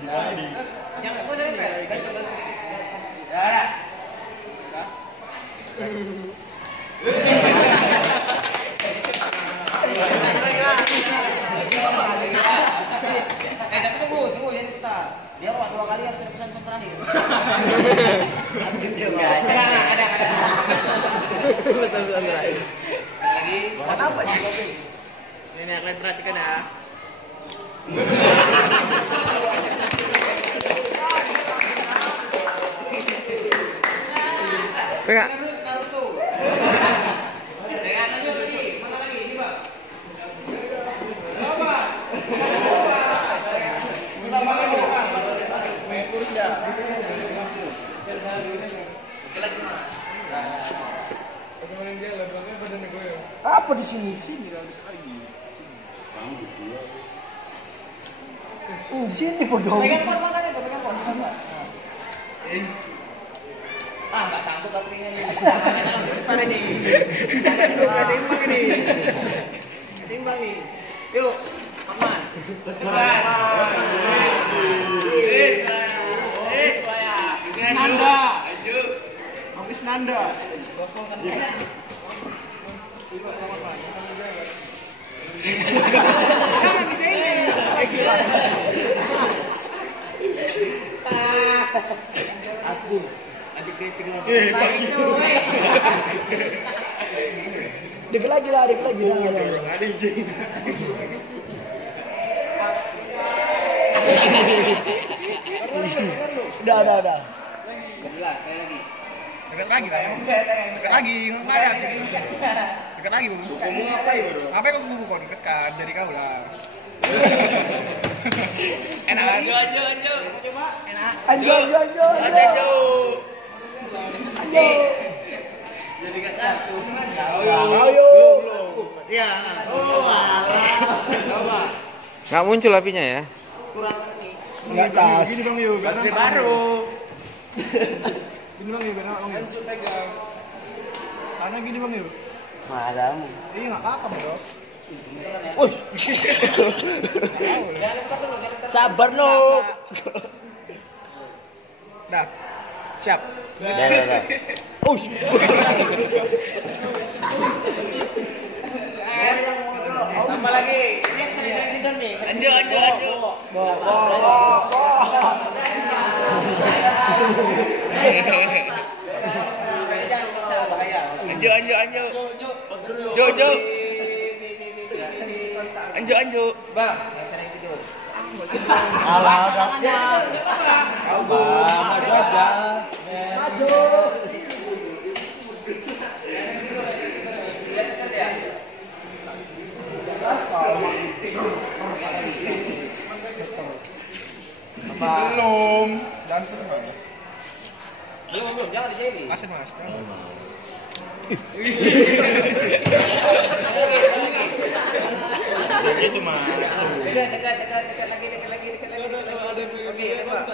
Jangan kau jadi ya. Tapi tunggu ini kita. Dia dua kali harus pesan terakhir. Enggak, ada. Betul terakhir. Lagi. Apa sih? Ini kalian perhatikan ya. Pegang. Apa di sini? Di sini bodoh. Pegang kon makanya tuh, pegang kon. Enggak sanggup baterainya ini. Besar ini. Enggak seimbang ini. Seimbang nih. Yuk, aman. Nanda. Habis Nanda. Jangan di sini. Asbung. Adik kritik lagi. Dek lagi lah. Udah. Jelas, sekali lagi. Dekat lagi lah ya. Dekat lagi, ngapain sih? Dekat lagi, Bu. Ngomong apa ya, Bro? Apa yang kamu kok dekat dari kau lah. Enak kan? Anjo. Coba. Enak. Anjo. Jadi kata. Ayo. Iya. Oh, alah. Coba. Nggak muncul apinya ya? Kurang ini. Enggak cas. Gini Bang Yu, Baterai baru. Gini Bang Yu, benar Bang Yu. Hancur pegang. Karena gini Bang Yu. Madamu. Iya enggak apa-apa, Bro. Wih. Sabar no. Dah. Siap. Dah. Ush. Tambah lagi. Ini sering tidur nih. Anjo. Anjo. Jo. Anjo. Bang, sering tidur. Alah, Ya, enggak apa-apa. Kau maju aja. Maju. Lihat kan ya. Belum. Dan Belum, jangan dijahili. Mas. Itu mah. Dekat lagi. Oke, tembak.